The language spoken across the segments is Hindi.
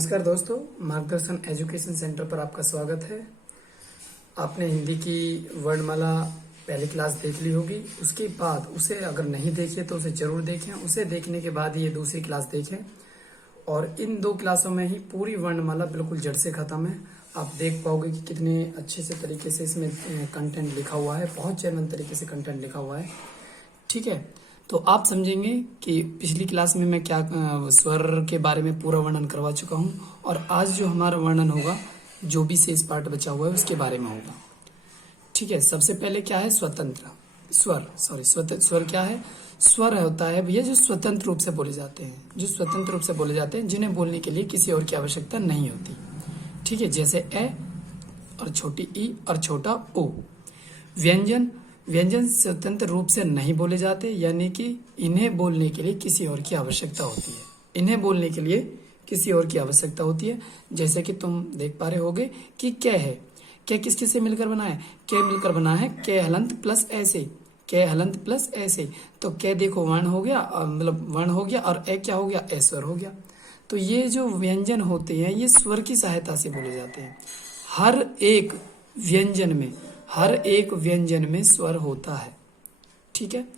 नमस्कार दोस्तों, मार्गदर्शन एजुकेशन सेंटर पर आपका स्वागत है। आपने हिंदी की वर्णमाला पहली क्लास देख ली होगी। उसके बाद उसे अगर नहीं देखी तो उसे जरूर देखें। उसे देखने के बाद ये दूसरी क्लास देखें और इन दो क्लासों में ही पूरी वर्णमाला बिल्कुल जड़ से खत्म है। आप देख पाओगे कि कितने अच्छे से तरीके से इसमें कंटेंट लिखा हुआ है, बहुत चैनल तरीके से कंटेंट लिखा हुआ है। ठीक है, तो आप समझेंगे कि पिछली क्लास में मैं क्या स्वर के बारे में पूरा वर्णन करवा चुका हूं और आज जो हमारा वर्णन होगा, जो भी शेष पार्ट बचा हुआ है उसके बारे में होगा। ठीक है, सबसे पहले क्या है स्वतंत्र स्वर क्या है? स्वर होता है भैया जो स्वतंत्र रूप से बोले जाते हैं, जिन्हें बोलने के लिए किसी और की आवश्यकता नहीं होती। ठीक है, जैसे ए और छोटी ई और छोटा ओ। व्यंजन स्वतंत्र रूप से नहीं बोले जाते, यानी कि इन्हें बोलने के लिए किसी और की आवश्यकता होती है। जैसे कि तुम देख पा रहे होगे कि क्या है, क्या किसके से मिलकर बना है? क्या मिलकर बना है के हलंत प्लस ऐसे। तो क्या देखो वर्ण हो गया, मतलब वर्ण हो गया, और ए क्या हो गया? ए स्वर हो गया। तो ये जो व्यंजन होते हैं ये स्वर की सहायता से बोले जाते हैं। हर एक व्यंजन में स्वर होता है। ठीक है,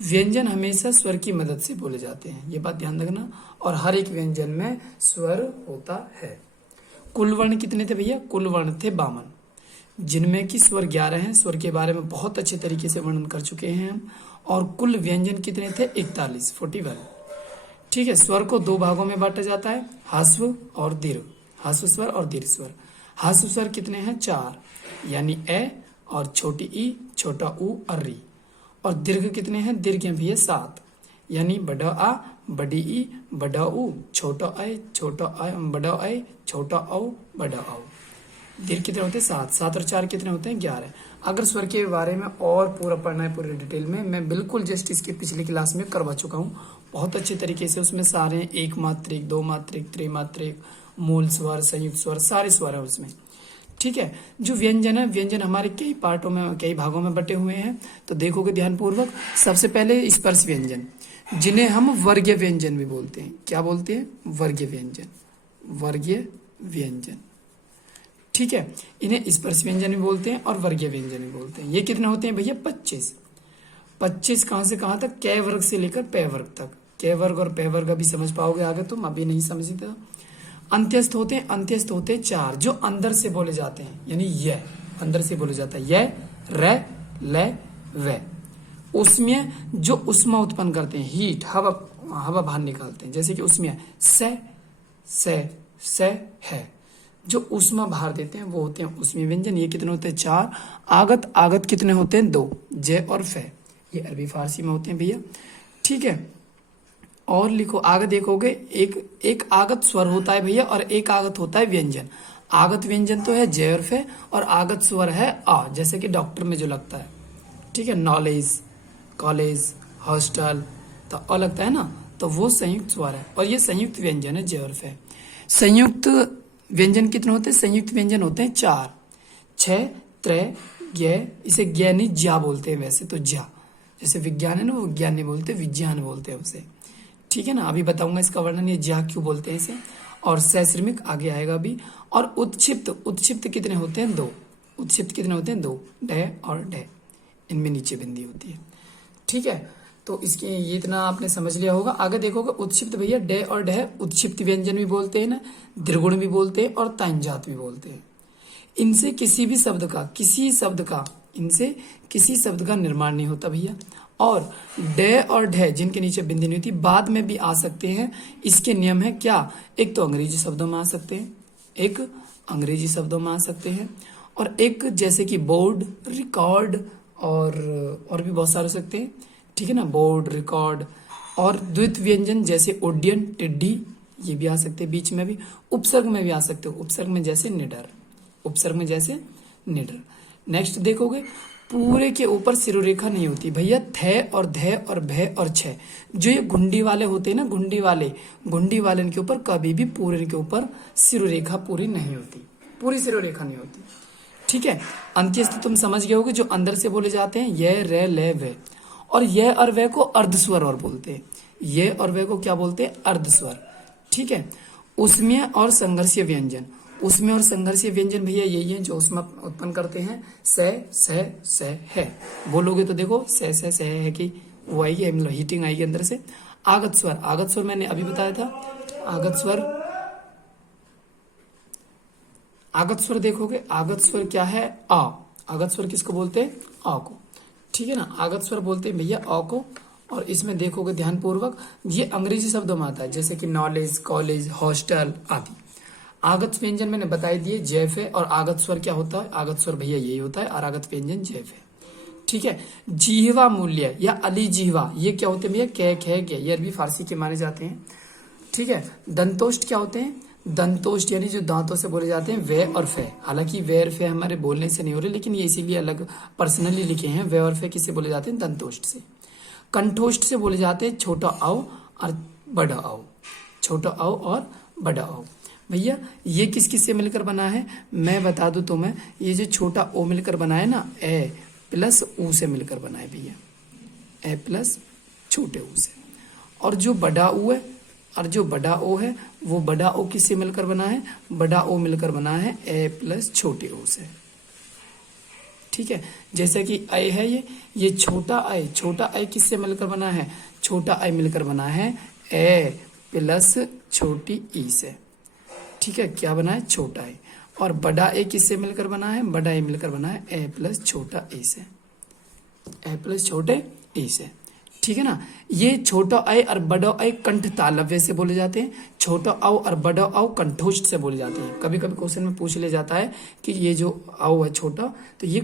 व्यंजन हमेशा स्वर की मदद से बोले जाते हैं, ये बात ध्यान रखना। और हर एक व्यंजन में स्वर होता है। कुल वर्ण कितने थे भैया? कुल वर्ण थे 52, जिनमें की स्वर 11 हैं। स्वर के बारे में बहुत अच्छे तरीके से वर्णन कर चुके हैं हम। और कुल व्यंजन कितने थे? 41। ठीक है, स्वर को दो भागों में बांटा जाता है, ह्रस्व और दीर्घ। ह्रस्व स्वर और दीर्घ स्वर। ह्रस्व स्वर कितने हैं? 4, यानी ए और छोटी ई, छोटा ऊ और री। और दीर्घ कितने हैं? दीर्घ हैं भैया 7, यानी बड़ा आ, बड़ी ई, बड़ा ऊ, छोटा आई, बड़ा आई, छोटा औ, बड़ा औ। दीर्घ कितने होते हैं? 7 और 4 कितने होते हैं? 11। अगर स्वर के बारे में और पूरा पढ़ना है पूरी डिटेल में, मैं बिल्कुल जस्ट इसकी पिछली क्लास में करवा चुका हूँ बहुत अच्छे तरीके से। उसमें सारे एक मात्रिक, दो मात्रिक, त्रिमात्रिक, मूल स्वर, संयुक्त स्वर, सारे स्वर है उसमें। ठीक है, जो व्यंजन है, व्यंजन हमारे कई पार्टों में, कई भागों में बटे हुए हैं। तो देखोगे ध्यानपूर्वक। सबसे पहले स्पर्श व्यंजन, जिन्हें हम वर्गीय व्यंजन भी बोलते हैं। क्या बोलते हैं? वर्गीय व्यंजन। ठीक है, इन्हें स्पर्श व्यंजन भी बोलते हैं और वर्गीय व्यंजन भी बोलते हैं। ये कितने होते हैं भैया? 25 कहां से कहां तक? कै वर्ग से लेकर पै वर्ग तक। कै वर्ग और पै वर्ग अभी समझ पाओगे आगे, तुम अभी नहीं समझते। अंत्यस्थ होते हैं 4, जो अंदर से बोले जाते हैं, यानी यह अंदर से बोले जाता है। यह, रे, ले, वे। उसमें जो उष्मा उत्पन्न करते हैं, हीट, हवा बाहर निकालते हैं, जैसे कि उसमें से है, जो उष्मा बाहर देते हैं वो होते हैं उसमें व्यंजन। ये कितने होते हैं? 4। आगत कितने होते हैं? 2, जय और फे। ये अरबी फारसी में होते हैं भैया। ठीक है, और लिखो आगे देखोगे, एक आगत स्वर होता है भैया और एक आगत होता है व्यंजन। आगत व्यंजन तो है जय और फे, और आगत स्वर है आ, जैसे कि डॉक्टर में जो लगता है। ठीक है, नॉलेज, कॉलेज, हॉस्टल, तो अ लगता है ना, तो वो संयुक्त स्वर है और ये संयुक्त व्यंजन है जय और फे। संयुक्त व्यंजन कितने होते हैं? संयुक्त व्यंजन होते हैं 4, 6, त्रय, ज्ञ। इसे ज्ञ नहीं ज्या बोलते हैं वैसे तो, ज्या। जैसे विज्ञान है ना, वो विज्ञान नहीं बोलते, विज्ञान बोलते हैं उसे। ठीक है ना, अभी बताऊंगा इसका वर्णन, ये ज्या क्यों बोलते हैं इसे। और सश्रमिक आगे आएगा अभी। और उत्क्षिप्त कितने होते हैं? 2। उत्क्षिप्त कितने होते हैं? 2, डे और डे, इनमें नीचे बिंदी होती है। ठीक है, तो इसके ये इतना आपने समझ लिया होगा। आगे देखोगे उत्क्षिप्त भैया, डे और डे उत्क्षिप्त व्यंजन भी बोलते हैं ना, द्विगुण भी बोलते हैं और तांजात भी बोलते हैं। इनसे किसी शब्द का निर्माण नहीं होता भैया। और डे और ढे जिनके नीचे बिंदी नहीं होती, बाद में भी आ सकते हैं। इसके नियम है क्या? एक तो अंग्रेजी शब्दों में आ सकते हैं, और एक जैसे कि बोर्ड, रिकॉर्ड, और भी बहुत सारे हो सकते हैं। ठीक है ना, बोर्ड, रिकॉर्ड। और द्वित व्यंजन जैसे ओडियन, टिड्डी, ये भी आ सकते हैं। बीच में भी उपसर्ग में भी आ सकते हो, उपसर्ग में जैसे निडर। नेक्स्ट देखोगे, पूरे के ऊपर सिरोरेखा नहीं होती भैया। थे और धे और भे और छे, जो ये गुंडी वाले होते हैं ना, गुंडी वाले के ऊपर कभी भी पूरे के ऊपर सिरोरेखा पूरी सिरोरेखा नहीं होती। ठीक है, अंत्यस्थ तुम समझ गए होगे, जो अंदर से बोले जाते हैं, ये, रे, ले, वे। और ये और वे को अर्धस्वर और बोलते हैं। ये और वे को क्या बोलते हैं? अर्धस्वर। ठीक है, उसमेय और संघर्षीय व्यंजन। उसमें और संघर्षीय व्यंजन भैया यही है जो उसमें उत्पन्न करते हैं। से है बोलोगे तो देखो से है कि वो आएगी, मतलब हीटिंग आएगी अंदर से। आगत स्वर, आगत स्वर मैंने अभी बताया था। आगत स्वर, आगत स्वर देखोगे, आगत स्वर क्या है? आ। आगत स्वर किसको बोलते हैं? आ को। ठीक है ना, आगत स्वर बोलते हैं भैया आ को। और इसमें देखोगे ध्यानपूर्वक, ये अंग्रेजी शब्दों में आता है, जैसे कि नॉलेज, कॉलेज, हॉस्टल आदि। आगत व्यंजन मैंने बताई दिए जैफ है। और आगत स्वर क्या होता है? आगत स्वर भैया यही होता है, और आगत व्यंजन जैफ है। ठीक है। जीहवा मूल्य या अली जीहवा, ये क्या होते हैं भैया? कै, खे, गे, ये अरबी फारसी के माने जाते हैं। ठीक है। दंतोष्ट क्या होते हैं? दंतोष्ट यानी जो दांतों से बोले जाते हैं वे और फे। हालांकि वे और फे हमारे बोलने से नहीं हो रहे, लेकिन ये इसीलिए अलग पर्सनली लिखे हैं। वे और फे किससे बोले जाते हैं? दंतोष्ट से। कंठोष्ट से बोले जाते हैं छोटा आओ और बड़ा आओ। छोटा आओ और बड़ा आओ। भैया ये किस किस से मिलकर बना है? मैं बता दूं तुम्हें, ये जो छोटा ओ मिलकर बना है ना, ए प्लस ऊ से मिलकर बना है भैया। ए प्लस छोटे ऊ से। और जो बड़ा ऊ है, और जो बड़ा ओ है, वो बड़ा ओ किससे मिलकर बना है? बड़ा ओ मिलकर बना है ए प्लस छोटे ओ से। ठीक है। जैसे कि ऐ है, ये छोटा ऐ, छोटा ऐ किससे मिलकर बना है? छोटा ऐ मिलकर बना है ए प्लस छोटी ई से। ठीक है, क्या बना है? छोटा ऐ। और बड़ा ए किससे मिलकर बना है? बड़ा ए मिलकर बना है ए प्लस छोटा ए से। ए प्लस छोटे ए से। ठीक है ना। ये छोटा ऐ और बड़ा ऐ कंठ तालव्य से बोले जाते हैं। छोटा औ और बड़ा औ कंठोष्ट से बोले जाते हैं। कभी कभी क्वेश्चन में पूछ ले जाता है कि ये जो औ है छोटा, तो ये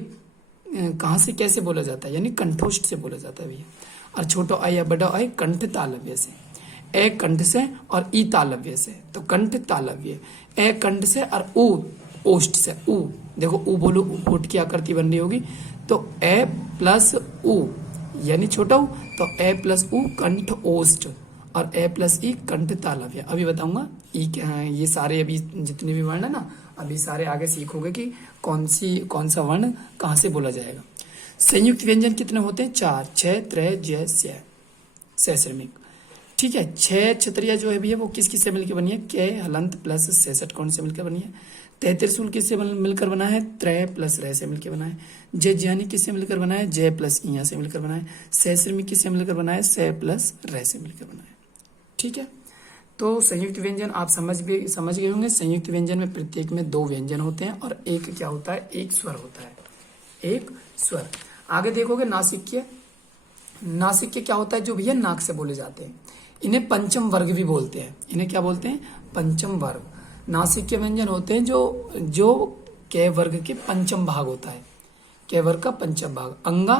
कहाँ से कैसे बोला जाता है? यानी कंठोष्ट से बोला जाता है भैया। और छोटा ऐ या बड़ा ऐ कंठ तालव्य से। ए कंठ से और ई तालव्य से, तो कंठ तालव्य। ए कंठ से और ऊ ओष्ठ से। ऊ देखो, ऊ बोलो, ओठ की आकृति बन रही होगी, तो ए प्लस ऊ यानी छोटा ऊ, तो ए प्लस ऊ कंठ ओष्ठ और ए प्लस ई कंठ तालव्य। अभी बताऊंगा ई क्या है। ये सारे अभी जितने भी वर्ण है ना, अभी सारे आगे सीखोगे कि कौन सा वर्ण कहाँ से बोला जाएगा। संयुक्त व्यंजन कितने होते हैं? 4, 6, त्रय, जय, स्या, सश्रमिक। ठीक है। 6 छतरिया जो है भैया वो किस किस से मिलकर बनी है? के हलंत प्लस 66 कौन से मिलकर बनी है? तय त्रिशूल किससे मिलकर बना है? त्रय प्लस रय से मिलकर बना है। जय ज्ञानी किससे मिलकर बना है? जय प्लस इया से मिलकर बना है। सश्रमिक किससे मिलकर बना है? से प्लस रय से मिलकर बना है। ठीक है। तो संयुक्त व्यंजन आप समझ गए होंगे। संयुक्त व्यंजन में प्रत्येक में 2 व्यंजन होते हैं और एक क्या होता है? एक स्वर होता है। एक स्वर। आगे देखोगे नासिक्य। नासिक्य क्या होता है? जो भैया नाक से बोले जाते हैं। इन्हें पंचम वर्ग भी बोलते हैं। इन्हें क्या बोलते हैं? पंचम वर्ग। नासिक्य व्यंजन होते हैं जो कै वर्ग के पंचम भाग होता है। कै वर्ग का पंचम भाग। अंगा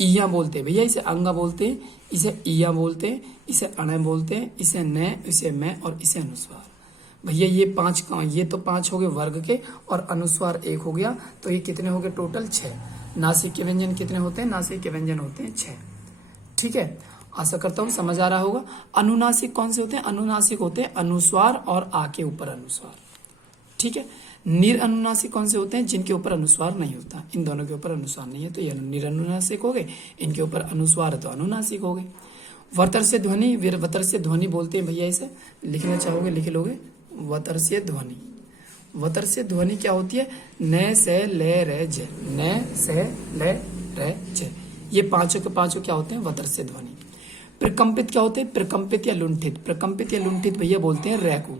इया बोलते हैं भैया, इसे अंगा बोलते हैं, इसे इया बोलते हैं, इसे अण बोलते हैं, इसे न, इसे मैं और इसे अनुस्वार। भैया ये तो 5 हो गए वर्ग के, और अनुस्वार 1 हो गया, तो ये कितने हो गए टोटल? 6। नासिक्य व्यंजन कितने होते हैं? नासिक्य व्यंजन होते हैं 6। ठीक है। आशा करता हूँ समझ आ रहा होगा। अनुनासिक कौन से होते हैं? अनुनासिक होते हैं अनुस्वार और आ के ऊपर अनुस्वार। ठीक है। निरअनुनासिक कौन से होते हैं? जिनके ऊपर अनुस्वार नहीं होता। इन दोनों के ऊपर अनुस्वार नहीं है तो ये निरअनुनासिक हो गए। इनके ऊपर अनुस्वार है तो अनुनासिक हो गए। वतर से ध्वनि, वतर से ध्वनि बोलते हैं भैया। इसे लिखना चाहोगे लिख लोगे। वतर से ध्वनि। वतर से ध्वनि क्या होती है? न से ले रे जे, न से ले रे जे, ये पांचों के पांचों क्या होते हैं? वतर से ध्वनि। प्रकंपित क्या होते हैं? प्रकंपित या लुंठित। प्रकंपित या लुंठित भैया बोलते हैं रैकू।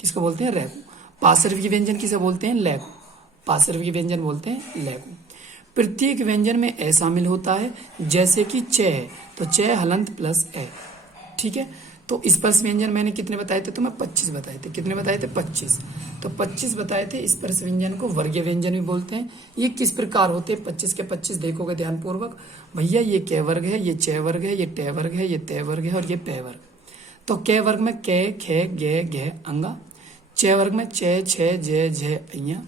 किसको बोलते हैं? रैकू। पार्श्विक व्यंजन किसे बोलते हैं? लैकू। पार्श्विक व्यंजन बोलते हैं लैकू। प्रत्येक व्यंजन में ए शामिल होता है, जैसे कि च है तो च हलंत प्लस ए। ठीक है। तो स्पर्श व्यंजन मैंने कितने बताए थे? तुम्हें 25 बताए थे। कितने बताए थे? 25। तो 25 बताए थे। स्पर्श व्यंजन को वर्गीय व्यंजन भी बोलते हैं। ये किस प्रकार होते हैं? 25 के 25 देखोगे ध्यानपूर्वक भैया। ये कै वर्ग है, ये च वर्ग है, ये टे वर्ग है, ये तय वर्ग है और ये पै वर्ग। तो कै वर्ग में कै, खे, गे, घे, अंगा। च वर्ग में च, छ, जे, झे, अइया।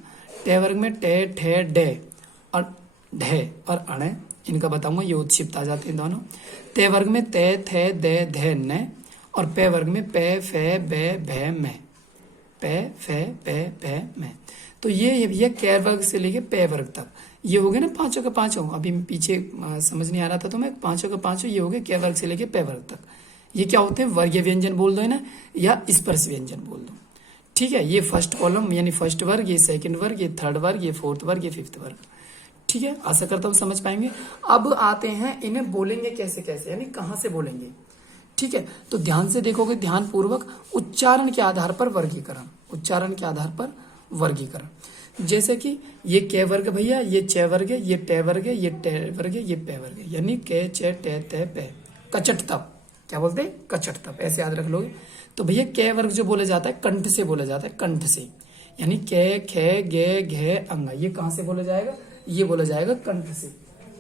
टे वर्ग में टे, ठे, डे और ढे और अणे। इनका बताऊंगा, ये उत्क्षिप्त आ जाते हैं दोनों। तय वर्ग में तय, थे, दे, धे, न। और पै वर्ग में पै, फै, बै, भै, मै। पै, फै, पै, भै, मै। तो ये कै वर्ग से लेके पै वर्ग तक ये हो गए ना पांचों के पांचों। अभी पीछे समझ नहीं आ रहा था तो मैं पांचों के पांचों ये हो गए कै वर्ग से लेके पै वर्ग तक। ये क्या होते हैं? वर्गीय व्यंजन बोल दो है ना, या स्पर्श व्यंजन बोल दो। ठीक है, ये फर्स्ट कॉलम यानी फर्स्ट वर्ग, ये सेकंड वर्ग, ये थर्ड वर्ग, ये फोर्थ वर्ग, ये फिफ्थ वर्ग। ठीक है, आशा करता हूँ समझ पाएंगे। अब आते हैं इन्हें बोलेंगे कैसे कैसे, यानी कहाँ से बोलेंगे। ठीक है, तो ध्यान से देखोगे, ध्यान पूर्वक, उच्चारण के आधार पर वर्गीकरण, उच्चारण के आधार पर वर्गीकरण। जैसे कि ये कै वर्ग भैया, ये च वर्ग है, ये टे वर्ग है, ये टे वर्ग है, ये पे वर्ग है, यानी कै च टे ते पे। कचट तप, क्या बोलते हैं, कचट तप, ऐसे याद रख लोगे। तो भैया कै वर्ग जो बोला जाता है कंठ से बोला जाता है, कंठ से, यानी कै खे गे घे अंगा, ये कहां से बोला जाएगा, ये बोला जाएगा कंठ से।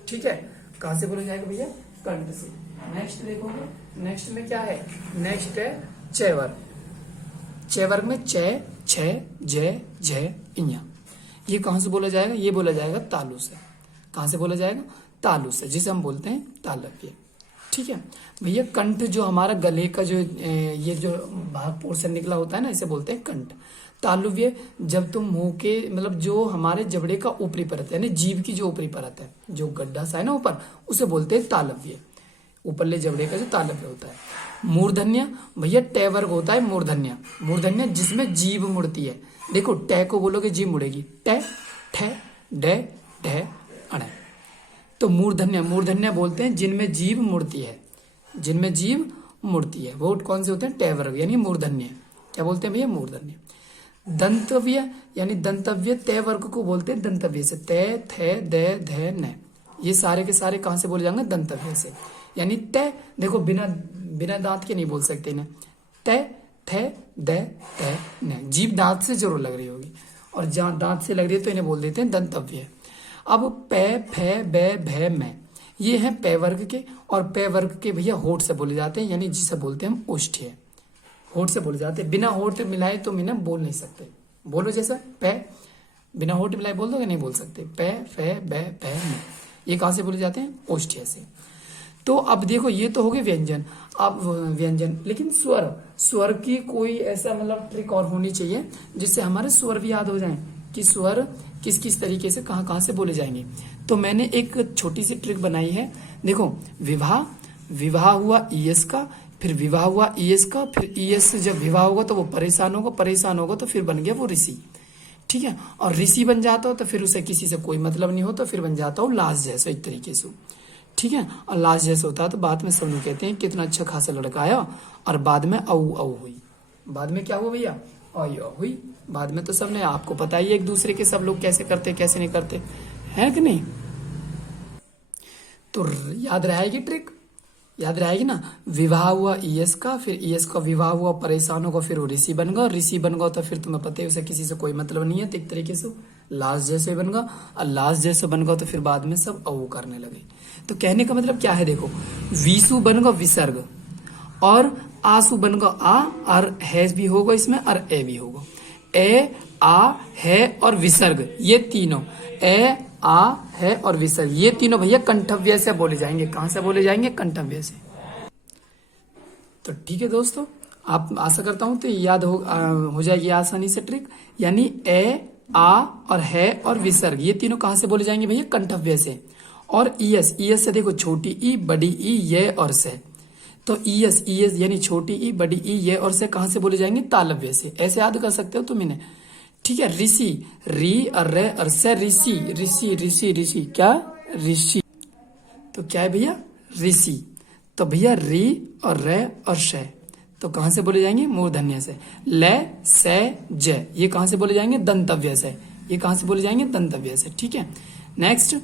ठीक है, कहां से बोला जाएगा भैया, कंठ से। नेक्स्ट देखोगे, नेक्स्ट में क्या है, नेक्स्ट है च वर्ग। च वर्ग में च, छ, जय, झ, इया, ये कहां से बोला जाएगा, ये बोला जाएगा तालु से। कहां से बोला जाएगा, तालु से, जिसे हम बोलते हैं तालव्य। ठीक है भैया, कंठ जो हमारा गले का जो ये जो भाग पोर्शन निकला होता है ना, इसे बोलते हैं कंठ। तालुव्य जब तुम मुंह के मतलब जो हमारे जबड़े का ऊपरी परत है, यानी जीभ की जो ऊपरी परत है, जो गड्ढा सा है ना ऊपर, उसे बोलते हैं तालव्य, ऊपरले जबड़े का जो तालव्य होता है। मूर्धन्य भैया टे वर्ग होता है, मूर्धन्य, मूर्धन्य जिसमें जीभ मुड़ती है। देखो टे को बोलोगे जीभ मुड़ेगी, टे, ठे, डे, ढे, अणे। तो मूर्धन्य, मूर्धन्य बोलते हैं जिनमें जीभ मुड़ती है, जिनमें जीभ मुड़ती है, वो कौन से होते हैं, टे वर्ग, यानी मूर्धन्य। क्या बोलते हैं भैया, मूर्धन्य। दंतव्य यानी दंतव्य ते वर्ग को बोलते हैं दंतव्य से, ते, थे, दे, धे, न, ये सारे के सारे कहां से बोले जाएंगे, दंतव्य से। यानी ते देखो बिना बिना दांत के नहीं बोल सकते इन्हें, ते, थे, दे, ते, न, जीभ दांत से जरूर लग रही होगी, और जहां दांत से लग रही है तो इन्हें बोल देते हैं दंतव्य। अब पे, फे, बे, भे, मैं, ये हैं पे वर्ग के, और पे वर्ग के भैया होठ से बोले जाते हैं, यानी जिसे बोलते हैं हम ओष्ठ्य, होठ से बोले जाते हैं। बिना होठ मिलाए तुम इन्हें बोल नहीं सकते। बोलो जैसा पे, बिना होठ मिलाए बोल दोगे, नहीं बोल सकते। पे, फे, बे, भे, मैं, ये कहां से बोले जाते हैं, ओष्ठ्य से। तो अब देखो ये तो हो गए व्यंजन। अब व्यंजन, लेकिन स्वर, स्वर की कोई ऐसा मतलब ट्रिक और होनी चाहिए जिससे हमारे स्वर भी याद हो जाएं कि स्वर किस किस तरीके से कहां कहां से बोले जाएंगे। तो मैंने एक छोटी सी ट्रिक बनाई है। देखो विवाह, विवाह हुआ ईएस का, फिर विवाह हुआ ईएस का, फिर ईएस से जब विवाह होगा तो वो परेशान होगा, परेशान होगा तो फिर बन गया वो ऋषि। ठीक है, और ऋषि बन जाता हो तो फिर उसे किसी से कोई मतलब नहीं होता, फिर बन जाता हो लाश जैसा, एक तरीके से। ठीक है, और लाश जैसे होता है तो बाद में सब लोग कहते हैं कितना अच्छा खासा लड़का आया, और बाद में औ औ हुई। बाद में क्या हुआ भैया, औ हुई। बाद में तो सबने, आपको पता ही है एक दूसरे के सब लोग कैसे करते कैसे नहीं करते, है कि नहीं। तो याद रहेगी ट्रिक, याद रहेगी ना। विवाह हुआ ईएस का, फिर ईएस का विवाह हुआ, परेशान होगा, फिर वो ऋषि बन गया, ऋषि बन गया तो फिर तुम्हें पता है उसे किसी से कोई मतलब नहीं है, तो एक तरीके से लाश जैसे बन गया, और लाश जैसे बन गया तो फिर बाद में सब औ करने लगे। तो कहने का मतलब क्या है, देखो विसु बन गया विसर्ग, और आसु बन गया आ, और है भी होगा इसमें, और ए भी होगा। ए, आ, है और विसर्ग, ये तीनों, ए, आ, है और विसर्ग, ये तीनों भैया कंठव्य से बोले जाएंगे। कहां से बोले जाएंगे, कंठव्य से। तो ठीक है दोस्तों, आप आशा करता हूं तो याद हो जाएगी आसानी से ट्रिक। यानी ए, आ और है और विसर्ग, ये तीनों कहां से बोले जाएंगे भैया, कंठव्य से। और ईएस, ईएस से देखो छोटी ई, बड़ी ई, ये और से। तो ईएस, ईएस यानी छोटी ई, बड़ी ई, ये और से कहां से बोले जाएंगे, तालव्य से। ऐसे याद कर सकते हो तुम इन्हें। ठीक है, ऋषि, री और रे और से, ऋषि, ऋषि, ऋषि, ऋषि, क्या, ऋषि। तो क्या है भैया, ऋषि। तो भैया री और रे और शे, तो कहां से बोले जाएंगे, मूर्धन्य से। ले, से, जय, ये कहां से बोले जाएंगे, दंतव्य से। ये कहां से बोले जाएंगे, दंतव्य से। ठीक है, नेक्स्ट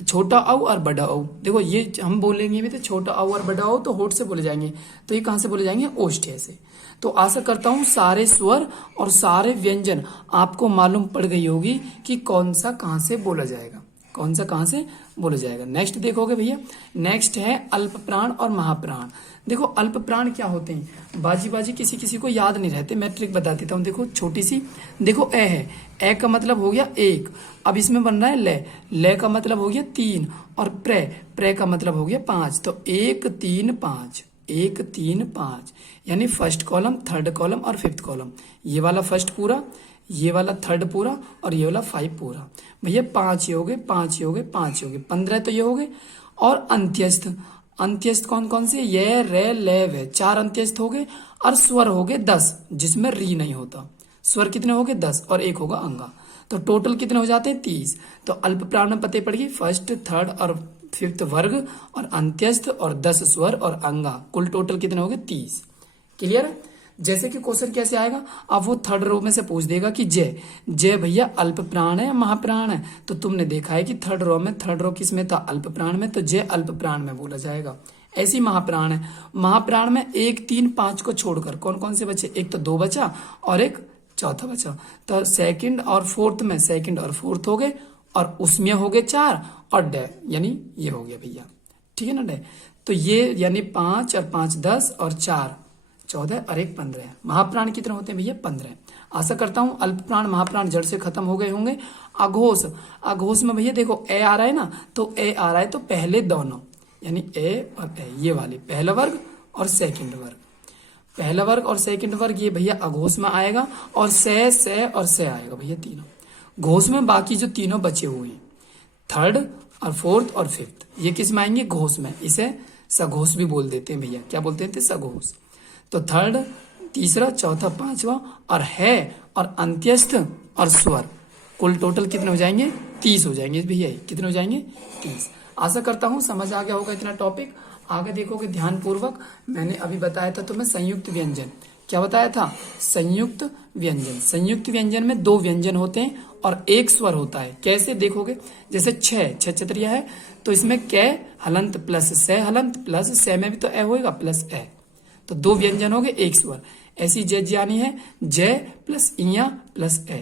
छोटा औ और बड़ा औ। देखो ये हम बोलेंगे भी तो छोटा औ और बड़ा औ तो होठ से बोले जाएंगे, तो ये कहां से बोले जाएंगे, ओष्ठ्य से। तो आशा करता हूं सारे स्वर और सारे व्यंजन आपको मालूम पड़ गई होगी कि कौन सा कहां से बोला जाएगा, कौन सा कहां से बोला जाएगा। नेक्स्ट देखोगे भैया, नेक्स्ट है अल्प प्राण और महाप्राण। देखो अल्प प्राण क्या होते हैं, बाजी बाजी किसी किसी को याद नहीं रहते, मैं ट्रिक बता देता हूँ। देखो छोटी सी, देखो ए है, ए का मतलब हो गया एक, अब इसमें बन रहा है ले, ले का मतलब हो गया तीन, और प्रे, प्रे का मतलब हो गया पांच। तो 1 3 5, 1 3 5, यानी फर्स्ट कॉलम, थर्ड कॉलम और फिफ्थ कॉलम। ये वाला फर्स्ट पूरा, ये वाला थर्ड पूरा, और ये वाला 5 पूरा। भैया 5 ये हो गए, 5 ये हो गए, 5 ये हो गए, 15 तो ये हो गए। और अंत्यस्थ, अंत्यस्थ कौन कौन से, ये, रे, ले, वे, 4 अंत्यस्थ हो गए। और स्वर हो गए 10, जिसमें री नहीं होता। स्वर कितने हो गए 10 और एक होगा अंगा, तो टोटल कितने हो जाते हैं 30। तो अल्प प्राण में पते पड़ गई फर्स्ट, थर्ड और फिफ्थ वर्ग और अंत्यस्थ और 10 स्वर और अंगा, कुल टोटल कितने हो गए 30। क्लियर है। जैसे कि क्वेश्चन कैसे आएगा, अब वो थर्ड रो में से पूछ देगा कि जय, जय भैया अल्प प्राण है या महाप्राण है, तो तुमने देखा है कि थर्ड रो किस में था, अल्प प्राण में, तो जय अल्प प्राण में बोला जाएगा। ऐसी महाप्राण है, महाप्राण में 1, 3, 5 को छोड़कर कौन कौन से बचे, एक तो 2 बचा और एक चौथा बचा, तो सेकंड और फोर्थ में सेकंड और फोर्थ हो गए और उसमें हो गए 4 और डे यानी ये हो गया भैया, ठीक है ना डे। तो ये यानी 5 और 5 10 और 4 14 और 1 15। महाप्राण कितने होते हैं भैया 15। आशा करता हूं अल्प प्राण महाप्राण जड़ से खत्म हो गए होंगे। अघोष, अघोष में भैया देखो ए आ रहा है ना, तो ए आ रहा है तो पहले दोनों यानी ए और ए ये वाले पहला वर्ग और सेकंड वर्ग, पहला वर्ग और सेकंड वर्ग ये भैया अघोष में आएगा और से आएगा भैया तीनों। घोष में बाकी जो तीनों बचे हुए हैं थर्ड और फोर्थ और फिफ्थ ये किस में आएंगे, घोष में। इसे सघोष भी बोल देते हैं भैया, क्या बोलते हैं सघोष। तो थर्ड, तीसरा, चौथा, पांचवा और है और अंत्यस्थ और स्वर, कुल टोटल कितने हो जाएंगे 30 हो जाएंगे भैया। कितने हो जाएंगे 30। आशा करता हूं समझ आ गया होगा इतना टॉपिक। आगे देखोगे ध्यान पूर्वक। मैंने अभी बताया था तुम्हें संयुक्त व्यंजन, क्या बताया था, संयुक्त व्यंजन। संयुक्त व्यंजन में 2 व्यंजन होते हैं और 1 स्वर होता है। कैसे देखोगे, जैसे छह छतरिया है तो इसमें कै हलंत प्लस से हलंत प्लस से में भी तो ए होएगा प्लस ए, तो 2 व्यंजन हो गए 1 स्वर। ऐसी जय ज्ञानी है जय प्लस इया प्लस ए,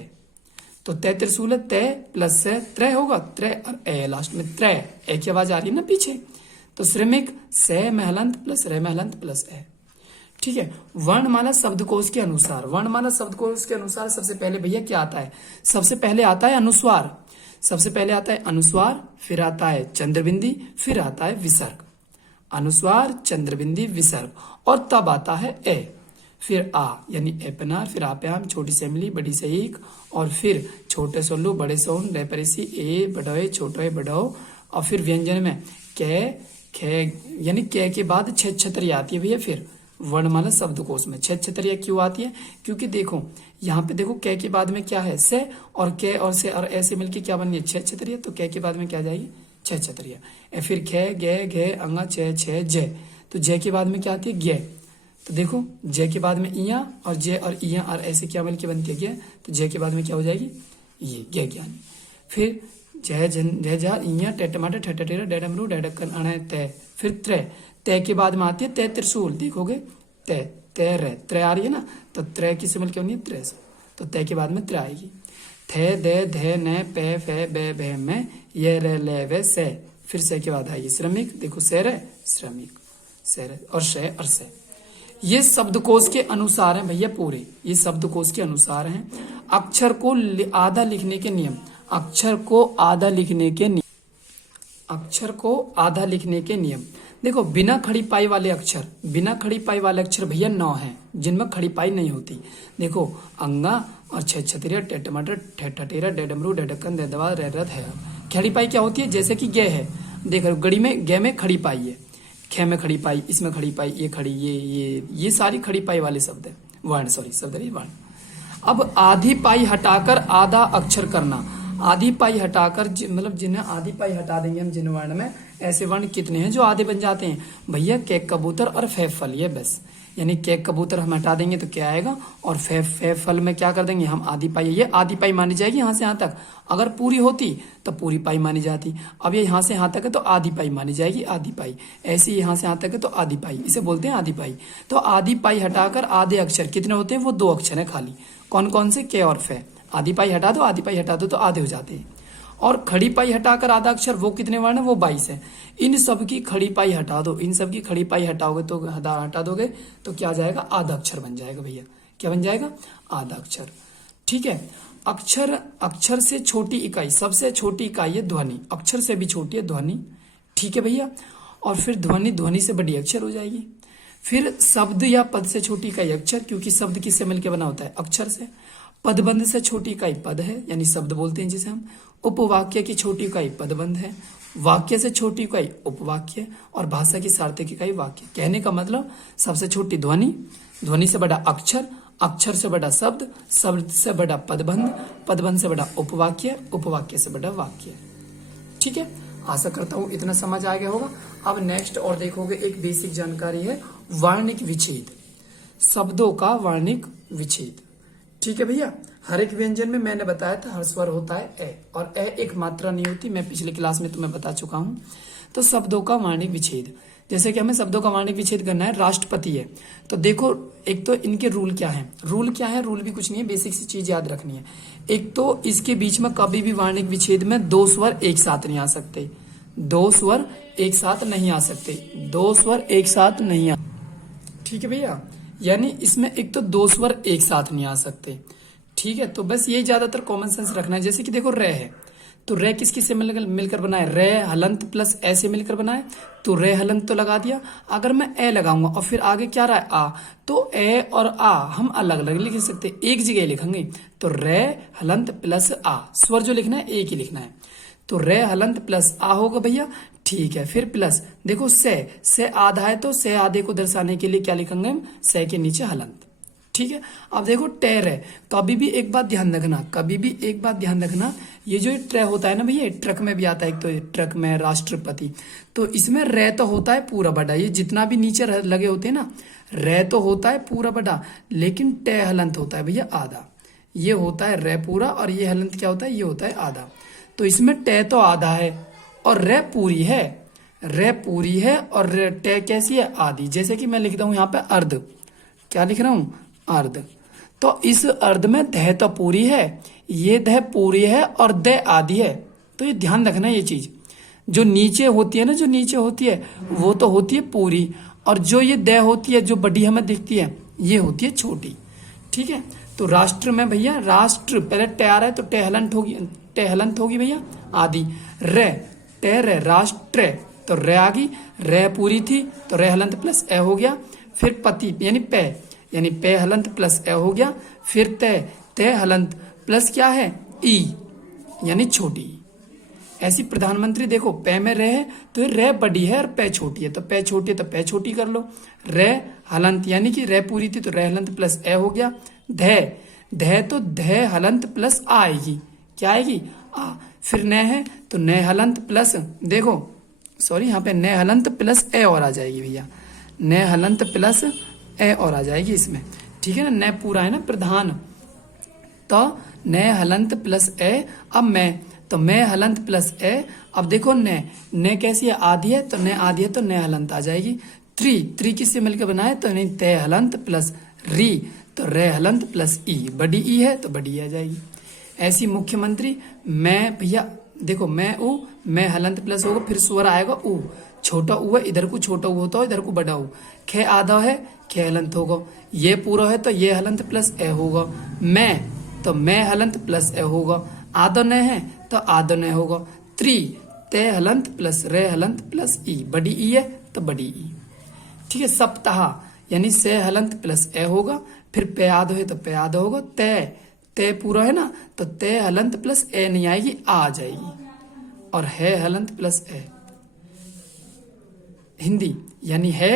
तो तय त्रिशूल तय प्लस से त्रय होगा, त्रय और ए लास्ट में त्रय, ए की आवाज आ रही है ना पीछे, तो श्रमिक से में हलंत प्लस रे में हलंत प्लस ए। ठीक है। वर्णमाला शब्दकोश के अनुसार, वर्णमाला शब्दकोश के अनुसार सबसे पहले भैया क्या आता है, सबसे पहले आता है अनुस्वार, सबसे पहले आता है अनुस्वार, फिर आता है चंद्रबिंदी, फिर आता है विसर्ग। अनुस्वार, चंद्रबिंदी, विसर्ग और तब आता है ए, फिर आ यानी एपनार, फिर आप्याम, छोटी सेमली, बड़ी से एक, और फिर छोटे सोल्लू, बड़े सोन, डेपरेसी, ए बडोए, छोटे बडो, और फिर व्यंजन में कै खे यानी कै के बाद छह छतरिया आती है भैया। फिर वर्णमाला शब्दकोश में छह छतरिया क्यों आती है, क्योंकि देखो यहाँ पे देखो कै के बाद में क्या है से, और कै और से और ऐसे मिलके क्या बन गई छह छतरिया, तो कै के बाद में क्या आ जाएगी छह छतरिया। फिर खे गे घे अंगा छह छह जय, तो जय के बाद में क्या आती है गे, तो देखो जय के बाद में इया और जय और इया और ऐसे क्या मिलके बनती है गे, तो जय के बाद में क्या हो जाएगी ये गे ज्ञानी। फिर जय जन जय जा इया टे टमाटर ठेटा टेरा डेडमरू डेडकन अणे तय, फिर त्रय, तय के बाद में आती है तय त्रिशूल, देखोगे तय तय रे त्रय आ रही है ना, तो त्रय किससे मिलकर होनी है त्रय से, तो तय के बाद में त्रय आएगी। थे दे धे न पे फे बे भे में ये रे ले वे से, फिर से के बाद आएगी श्रमिक, देखो से रे श्रमिक से रे और से और से। ये शब्दकोश के अनुसार है भैया पूरे, ये शब्दकोश के अनुसार हैं। अक्षर को आधा लिखने के नियम, अक्षर को आधा लिखने के नियम, अक्षर को आधा लिखने के नियम। देखो बिना खड़ी पाई वाले अक्षर, बिना खड़ी पाई वाले अक्षर भैया 9 हैं जिनमें खड़ी पाई नहीं होती। देखो अंगा और छह छतरिया टे टमाटर ठेठा टेरा डेडमरू डेडकन देदवा रेरत है। खड़ी पाई क्या होती है, जैसे कि गे है, देखो गड़ी में गे में खड़ी पाई है, खे में खड़ी पाई, इसमें खड़ी पाई, ये खड़ी ये सारी खड़ी पाई वाले शब्द है, वर्ण सॉरी शब्द है वर्ण। अब आधी पाई हटाकर आधा अक्षर करना, आधी पाई हटाकर मतलब जिन्हें आधी पाई हटा देंगे हम जिन वर्ण में, ऐसे वर्ण कितने हैं जो आधे बन जाते हैं भैया, केक कबूतर और फे फल, ये बस। यानी केक कबूतर हम हटा देंगे तो क्या आएगा, और फे फल में क्या कर देंगे हम आधी पाई, ये आधी पाई मानी जाएगी यहाँ से यहाँ तक। अगर पूरी होती तो पूरी पाई मानी जाती, अब ये यहाँ से यहाँ तक है तो आधी पाई मानी जाएगी, आधी पाई। ऐसे यहाँ से यहाँ तक है तो आधी पाई, इसे बोलते हैं आधी पाई। तो आधी पाई हटाकर आधे अक्षर कितने होते हैं, वो 2 अक्षर है खाली, कौन कौन से, के और फे। आधी पाई हटा दो, आधी पाई हटा दो तो आधे हो जाते हैं। और खड़ी पाई हटाकर आधा अक्षर वो कितने वर्ण है, वो 22 है। इन सब की खड़ी पाई हटा दो, इन सब की खड़ी पाई हटाओगे तो हटा दोगे तो क्या आ जाएगा, आधा अक्षर बन जाएगा भैया। क्या बन जाएगा, आधा अक्षर। ठीक है। अक्षर, अक्षर से छोटी इकाई, सबसे छोटी इकाई है ध्वनि, अक्षर से भी छोटी है ध्वनि। ठीक है भैया। और फिर ध्वनि, ध्वनि से बड़ी अक्षर हो जाएगी। फिर शब्द या पद से छोटी इकाई अक्षर, क्योंकि शब्द किससे मिलकर बना होता है, अक्षर से। पदबंध से छोटी इकाई पद है, यानी शब्द बोलते हैं जिसे हम। उपवाक्य की छोटी इकाई पदबंध है। वाक्य से छोटी इकाई उपवाक्य, और भाषा की सार्थक इकाई वाक्य। कहने का मतलब सबसे छोटी ध्वनि, ध्वनि से बड़ा अक्षर, अक्षर से बड़ा शब्द, शब्द से बड़ा पदबंध, पदबंध से बड़ा उपवाक्य, उपवाक्य से बड़ा वाक्य। ठीक है, आशा करता हूं इतना समझ आ गया होगा। अब नेक्स्ट और देखोगे एक बेसिक जानकारी है वर्णिक विच्छेद, शब्दों का वर्णिक विच्छेद। ठीक है भैया, हर एक व्यंजन में मैंने बताया था हर स्वर होता है ए, और ए एक मात्रा नहीं होती, मैं पिछले क्लास में तुम्हें बता चुका हूं। तो शब्दों का वर्णिक विच्छेद, जैसे कि हमें शब्दों का वर्णिक विच्छेद करना है, राष्ट्रपति है तो देखो एक तो इनके रूल क्या है, रूल क्या है, रूल भी कुछ नहीं है, बेसिक सी चीज याद रखनी है। एक तो इसके बीच में कभी भी वर्णिक विच्छेद में दो स्वर एक साथ नहीं आ सकते, दो स्वर एक साथ नहीं आ सकते, दो स्वर एक साथ नहीं आ, ठीक है भैया, यानी इसमें एक तो दो स्वर एक साथ नहीं आ सकते। ठीक है, तो बस ये ज्यादातर कॉमन सेंस रखना है। जैसे कि देखो रे है, तो रे किस किस से मिलकर बना है, रे हलंत प्लस ए से मिलकर बना है, तो रे हलंत तो लगा दिया। अगर मैं ए लगाऊंगा और फिर आगे क्या रहा है आ, तो ए और आ हम अलग अलग लिख सकते, एक जगह लिखेंगे, तो रे हलंत प्लस आ, स्वर जो लिखना है एक ही लिखना है, तो रे हलंत प्लस आ होगा भैया। ठीक है, फिर प्लस देखो से आधा है, तो से आधे को दर्शाने के लिए क्या लिखेंगे हम, से के नीचे हलंत। ठीक है, अब देखो टेर है, कभी भी एक बात ध्यान रखना, कभी भी एक बात ध्यान रखना, ये जो ट्रे होता है ना भैया, ट्रक में भी आता है, एक तो ट्रक में राष्ट्रपति, तो इसमें रे तो होता है पूरा बड़ा, ये जितना भी नीचे लगे होते हैं ना, रे तो होता है पूरा बड़ा, लेकिन टे हलंत होता है भैया आधा, ये होता है रे पूरा और ये हलंत क्या होता है, ये होता है आधा। तो इसमें टे तो आधा है और रे पूरी है, रे पूरी है और टे कैसी है, आधी। जैसे कि मैं लिखता हूं यहाँ पे अर्ध, क्या लिख रहा हूं, अर्ध, तो इस अर्ध में दह तो पूरी है, ये दह पूरी है और दह आधी है, तो ये ध्यान रखना ये चीज, जो नीचे होती है ना, जो नीचे होती है वो तो होती है पूरी, और जो ये दह होती है जो बड़ी हमें दिखती है ये होती है छोटी। ठीक है, तो राष्ट्र में भैया, राष्ट्र पहले टे आ रहा है तो टे हलंत होगी, टे हलंत होगी भैया आधी, रे टे रे राष्ट्र, तो रे आ गई, रे पूरी थी तो रे हलंत प्लस ए हो गया, फिर पति यानी पे हलंत प्लस ए हो गया, फिर ते हलंत प्लस क्या है ई यानी छोटी। ऐसी प्रधानमंत्री देखो पे में रे है तो रे बड़ी है और पे छोटी है, तो पे छोटी है तो पे छोटी कर लो, रे हलंत यानी कि रे पूरी थी तो रे हलंत प्लस ए हो गया, धे तो धे हलंत प्लस आ आएगी, क्या आएगी आ, फिर न है तो न हलंत प्लस, देखो सॉरी यहाँ पे न हलंत प्लस ए और आ जाएगी भैया, न हलंत प्लस ए और आ जाएगी इसमें। ठीक है ना, न पूरा है ना प्रधान, तो न हलंत प्लस ए, अब मैं तो मैं हलंत प्लस ए, अब देखो न कैसी है, आधी है, तो न आधी है तो न हलंत आ जाएगी। त्री किससे मिलकर बना है, तो नहीं ते हलंत प्लस री, तो रे हलंत प्लस ई, बड़ी ई है तो बड़ी ई आ जाएगी। ऐसी मुख्यमंत्री मैं भैया देखो मैं हलंत प्लस होगा, फिर स्वर आएगा ऊ, छोटा ऊ है, इधर को छोटा ऊ होता है, इधर को बड़ा ऊ, खे आधा है खे हलंत होगा, ये पूरा है तो ये हलंत प्लस ए होगा, मैं तो मैं हलंत प्लस ए होगा, आधो न है तो आधो न होगा, ते हलंत प्लस रे हलंत प्लस ई, बड़ी ई है तो बड़ी ई। ठीक है, सप्ताह यानी से हलंत प्लस ए होगा, फिर पे आधो है तो पे आधो होगा, ते पूरा है ना तो ते हलंत प्लस ए नहीं आएगी, आ जाएगी, और है हलंत प्लस ए। हिंदी यानी है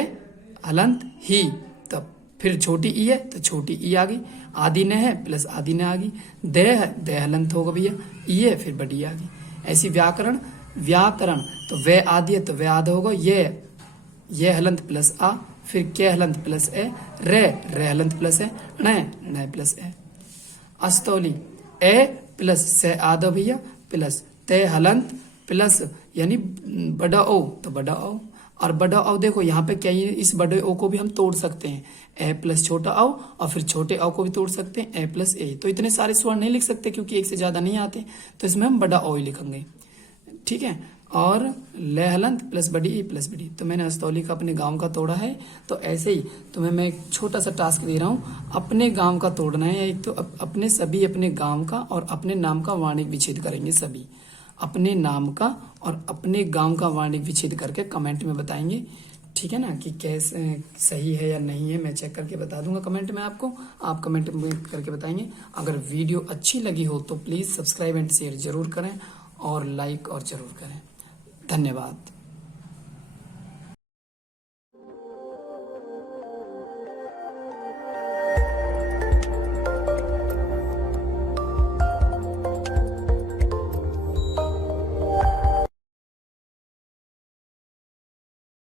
हलंत ही, तब फिर छोटी ई है तो छोटी ई आ गई, आदि ने है प्लस आदि ने आ गई, दे है दे हलंत होगा भैया, ई है फिर बड़ी आ गई। ऐसी व्याकरण तो वे आदि है तो वे आधा होगा, ये हलंत प्लस आ, फिर के हलंत प्लस ए, रे हलंत प्लस ए, न प्लस ए। अस्तौली ए प्लस से आधा भैया प्लस ते हलंत प्लस यानी बड़ा ओ तो बड़ा ओ, और बड़ा ओ देखो यहाँ पे क्या है, इस बड़े ओ को भी हम तोड़ सकते हैं, ए प्लस छोटा ओ, और फिर छोटे ओ को भी तोड़ सकते हैं ए प्लस ए, तो इतने सारे स्वर नहीं लिख सकते क्योंकि एक से ज्यादा नहीं आते, तो इसमें हम बड़ा ओ ही लिखेंगे। ठीक है, और ले हलंत प्लस बड़ी ई प्लस बड़ी, तो मैंने अस्तौली का अपने गांव का तोड़ा है, तो ऐसे ही तुम्हें मैं एक छोटा सा टास्क दे रहा हूँ, अपने गांव का तोड़ना है। एक तो अपने सभी अपने गांव का और अपने नाम का वर्णिक विच्छेद करेंगे, सभी अपने नाम का और अपने गांव का वर्णिक विच्छेद करके कमेंट में बताएंगे। ठीक है ना, कि कैसे सही है या नहीं है, मैं चेक करके बता दूंगा कमेंट में आपको, आप कमेंट में करके बताएंगे। अगर वीडियो अच्छी लगी हो तो प्लीज सब्सक्राइब एंड शेयर जरूर करें और लाइक और जरूर करें। धन्यवाद।